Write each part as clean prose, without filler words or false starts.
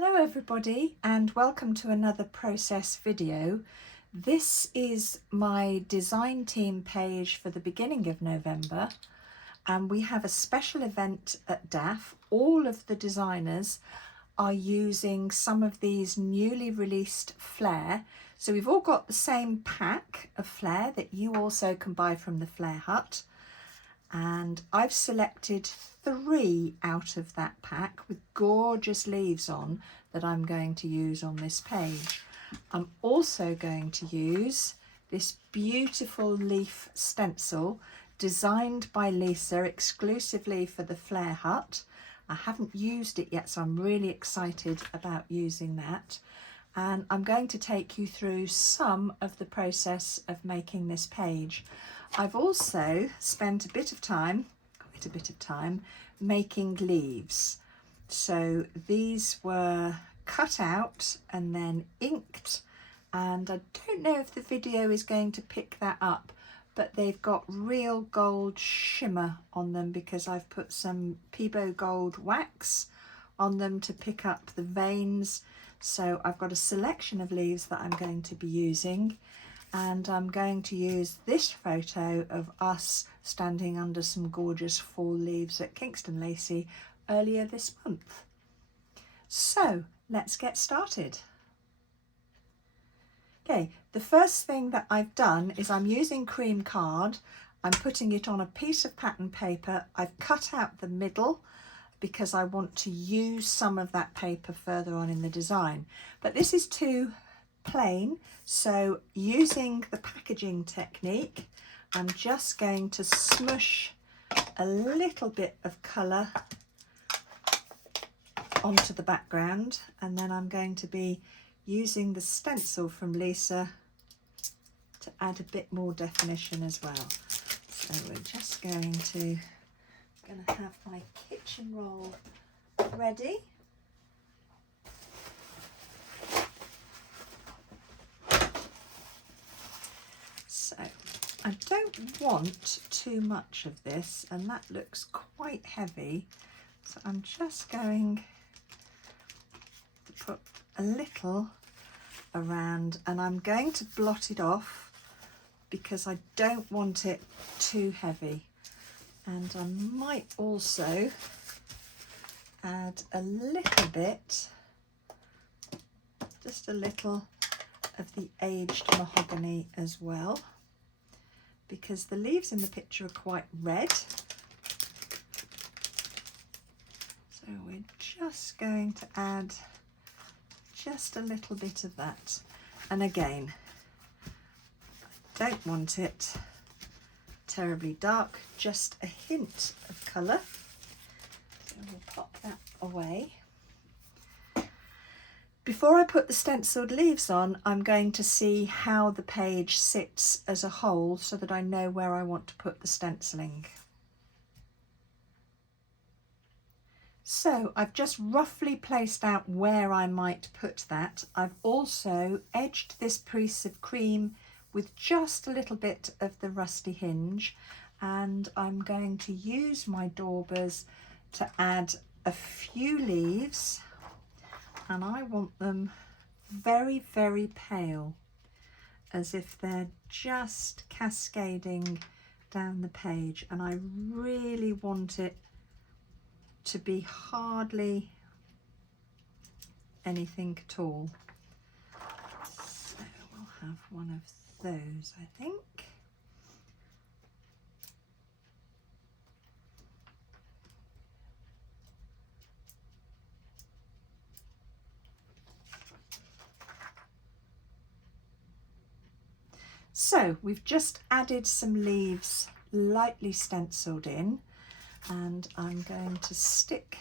Hello everybody and welcome to another process video. This is my design team page for the beginning of November, and we have a special event at DAF. All of the designers are using some of these newly released Flair. So we've all got the same pack of Flair that you also can buy from the Flair Hut. And I've selected 3 out of that pack with gorgeous leaves on that I'm going to use on this page. I'm also going to use this beautiful leaf stencil designed by Lisa exclusively for the Flair Hut. I haven't used it yet, so I'm really excited about using that. And I'm going to take you through some of the process of making this page. I've also spent quite a bit of time, making leaves. So these were cut out and then inked, and I don't know if the video is going to pick that up, but they've got real gold shimmer on them because I've put some Peebo gold wax on them to pick up the veins. So I've got a selection of leaves that I'm going to be using. And I'm going to use this photo of us standing under some gorgeous fall leaves at Kingston Lacey earlier this month. So let's get started. Okay, the first thing that I've done is I'm using cream card. I'm putting it on a piece of pattern paper. I've cut out the middle because I want to use some of that paper further on in the design. But this is too plain, so using the packaging technique, I'm just going to smush a little bit of colour onto the background, and then I'm going to be using the stencil from Lisa to add a bit more definition as well. So we're just going to have my kitchen roll ready. So I don't want too much of this, and that looks quite heavy, so I'm just going to put a little around, and I'm going to blot it off because I don't want it too heavy. And I might also add a little bit, just a little of the aged mahogany as well, because the leaves in the picture are quite red. So we're just going to add just a little bit of that. And again, I don't want it terribly dark, just a hint of colour. So we'll pop that away. Before I put the stenciled leaves on, I'm going to see how the page sits as a whole so that I know where I want to put the stenciling. So I've just roughly placed out where I might put that. I've also edged this piece of cream with just a little bit of the rusty hinge, and I'm going to use my daubers to add a few leaves. And I want them very, very pale, as if they're just cascading down the page. And I really want it to be hardly anything at all. So we'll have one of those, I think. So we've just added some leaves lightly stenciled in, and I'm going to stick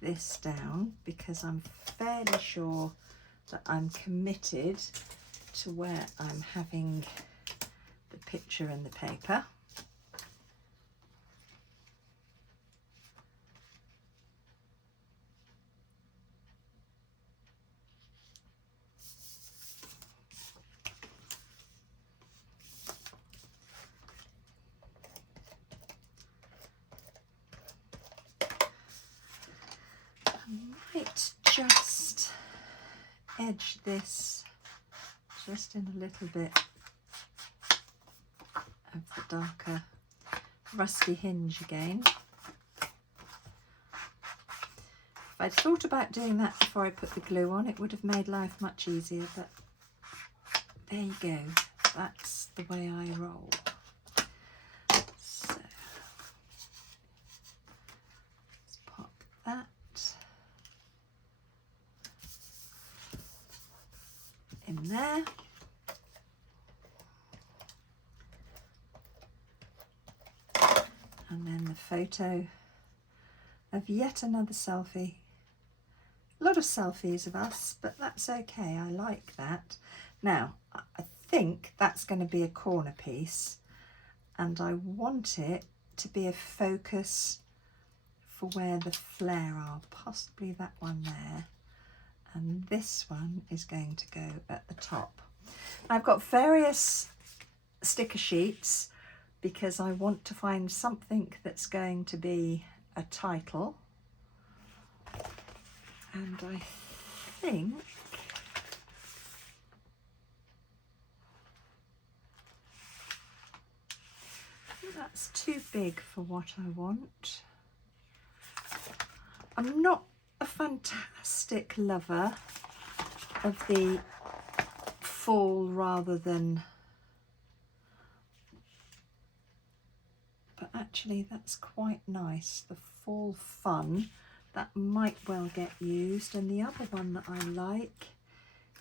this down because I'm fairly sure that I'm committed to where I'm having the picture in the paper. I might just edge this just in a little bit of the darker rusty hinge again. If I'd thought about doing that before I put the glue on, it would have made life much easier, but there you go. That's the way I roll. So let's pop that in there. And then the photo of yet another selfie. A lot of selfies of us, but that's okay. I like that. Now, I think that's going to be a corner piece, and I want it to be a focus for where the Flair are, possibly that one there. And this one is going to go at the top. I've got various sticker sheets because I want to find something that's going to be a title. And I think that's too big for what I want. I'm not a fantastic lover of the fall rather than, but actually that's quite nice. The fall fun, that might well get used. And the other one that I like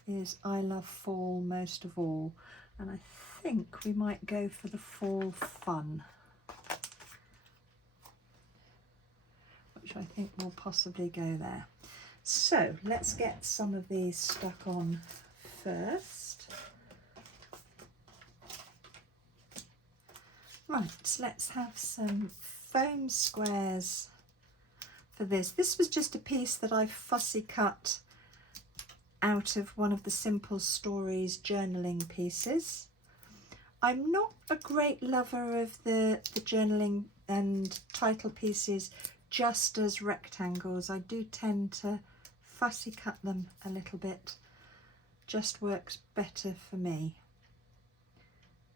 is I love fall most of all. And I think we might go for the fall fun, which I think will possibly go there. So let's get some of these stuck on first. Right, let's have some foam squares for this. This was just a piece that I fussy cut out of one of the Simple Stories journaling pieces. I'm not a great lover of the journaling and title pieces just as rectangles. I do tend to fussy cut them a little bit. Just works better for me.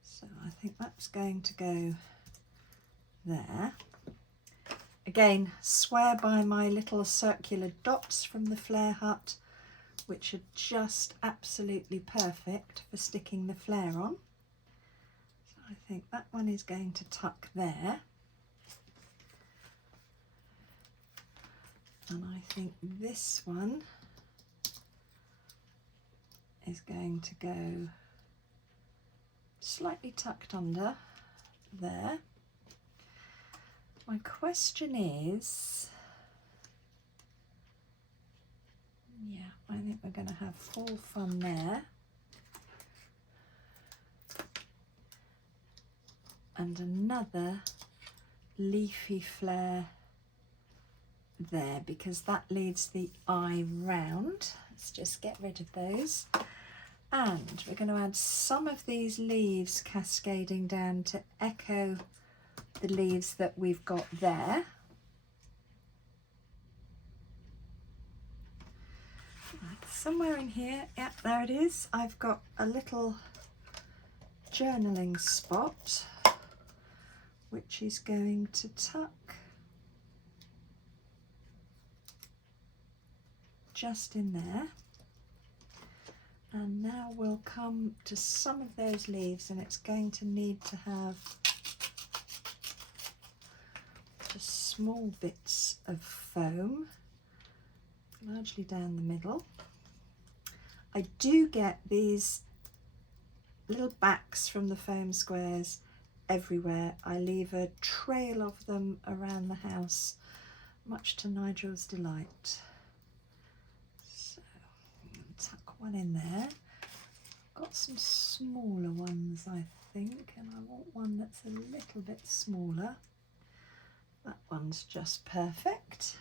So I think that's going to go there. Again, swear by my little circular dots from the Flair Hut, which are just absolutely perfect for sticking the Flair on. So I think that one is going to tuck there. And I think this one is going to go slightly tucked under there. My question is, yeah, I think we're going to have fall fun there. And another leafy Flair there, because that leads the eye round. Let's just get rid of those. And we're going to add some of these leaves cascading down to echo the leaves that we've got there. Right, somewhere in here, yeah, there it is. I've got a little journaling spot, which is going to tuck just in there. And now we'll come to some of those leaves, and it's going to need to have just small bits of foam, largely down the middle. I do get these little backs from the foam squares everywhere. I leave a trail of them around the house, much to Nigel's delight. So I'm going to tuck one in there. Got some smaller ones, I think, and I want one that's a little bit smaller. That one's just perfect.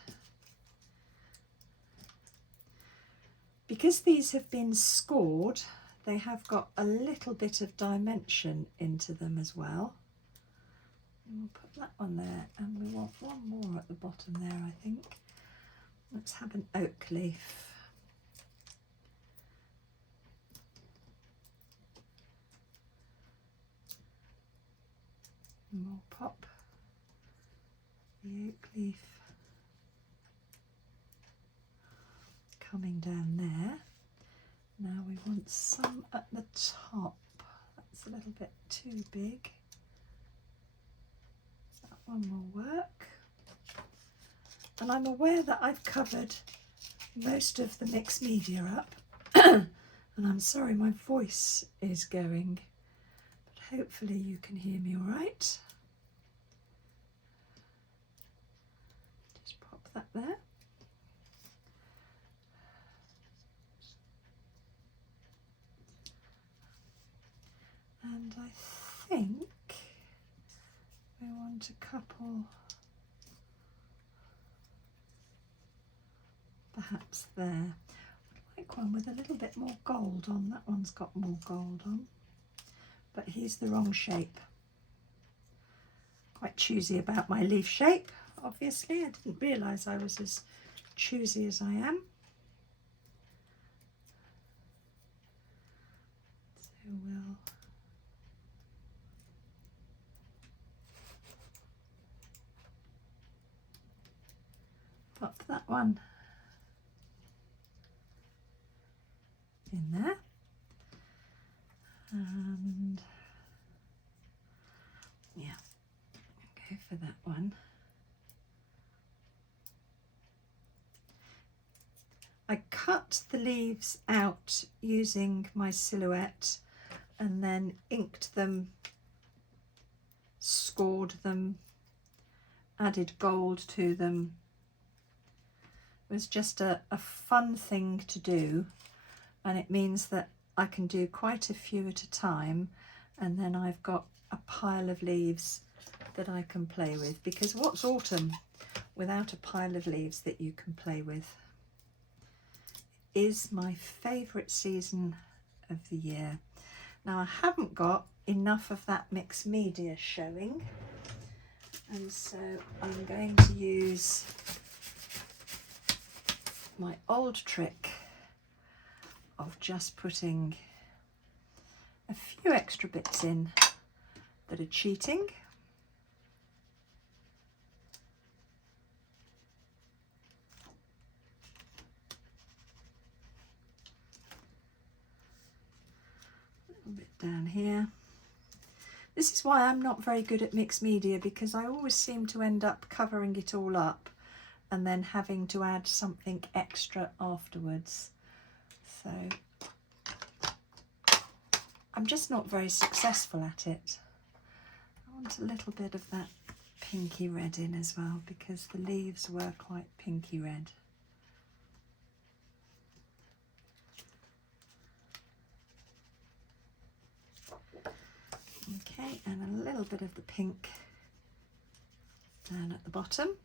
Because these have been scored, they have got a little bit of dimension into them as well. And we'll put that one there, and we want one more at the bottom there, I think. Let's have an oak leaf. And we'll pop the oak leaf coming down there. Now we want some at the top. That's a little bit too big. That one will work. And I'm aware that I've covered most of the mixed media up. And I'm sorry my voice is going, but hopefully you can hear me all right. Just pop that there. And I think we want a couple perhaps there. I'd like one with a little bit more gold on. That one's got more gold on, but he's the wrong shape. Quite choosy about my leaf shape, obviously. I didn't realise I was as choosy as I am. So we'll pop that one in there, and yeah, go for that one. I cut the leaves out using my silhouette and then inked them, scored them, added gold to them. It was just a fun thing to do, and it means that I can do quite a few at a time, and then I've got a pile of leaves that I can play with, because what's autumn without a pile of leaves that you can play with? It is my favourite season of the year. Now I haven't got enough of that mixed media showing, and so I'm going to use my old trick of just putting a few extra bits in that are cheating. A little bit down here. This is why I'm not very good at mixed media, because I always seem to end up covering it all up and then having to add something extra afterwards. So I'm just not very successful at it. I want a little bit of that pinky red in as well, because the leaves were quite pinky red. Okay, and a little bit of the pink down at the bottom.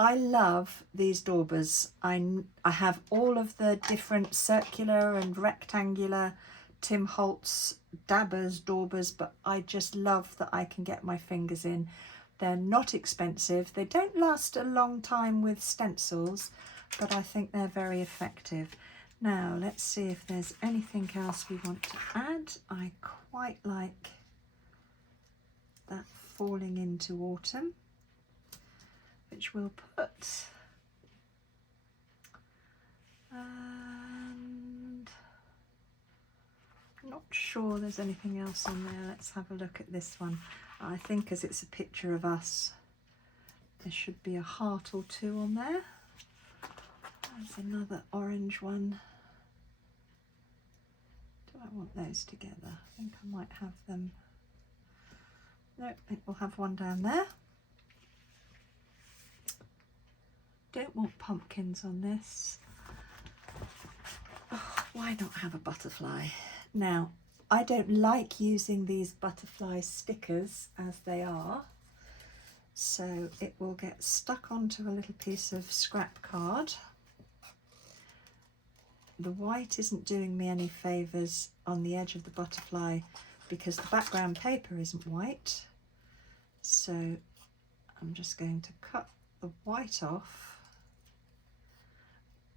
I love these daubers. I have all of the different circular and rectangular Tim Holtz dabbers, daubers, but I just love that I can get my fingers in. They're not expensive. They don't last a long time with stencils, but I think they're very effective. Now let's see if there's anything else we want to add. I quite like that falling into autumn, which we'll put, and I'm not sure there's anything else on there. Let's have a look at this one. I think as it's a picture of us, there should be a heart or two on there. There's another orange one. Do I want those together? I think I might have them. No, I think we'll have one down there. Don't want pumpkins on this. Oh, why not have a butterfly? Now, I don't like using these butterfly stickers as they are, so it will get stuck onto a little piece of scrap card. The white isn't doing me any favours on the edge of the butterfly because the background paper isn't white, so I'm just going to cut the white off.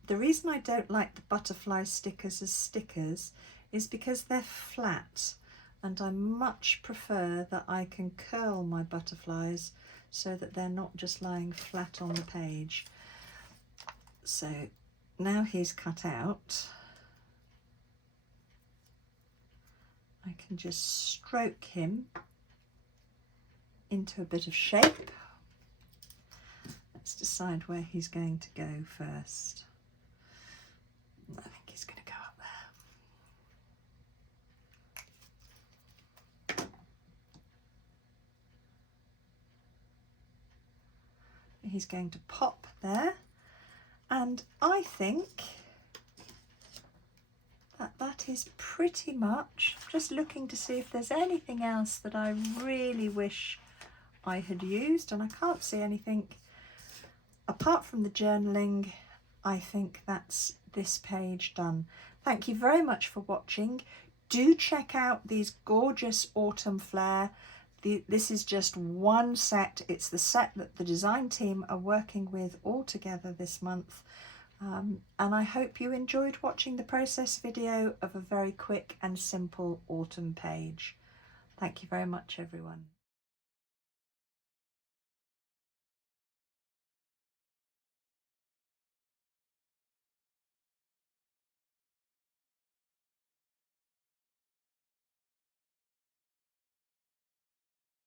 The reason I don't like the butterfly stickers as stickers is because they're flat, and I much prefer that I can curl my butterflies so that they're not just lying flat on the page. So now he's cut out, I can just stroke him into a bit of shape. Let's decide where he's going to go first. I think he's going to go up there. He's going to pop there, and I think that is pretty much. Just looking to see if there's anything else that I really wish I had used, and I can't see anything apart from the journaling. I think that's this page done. Thank you very much for watching. Do check out these gorgeous autumn Flair. This is just one set. It's the set that the design team are working with all together this month. And I hope you enjoyed watching the process video of a very quick and simple autumn page. Thank you very much, everyone.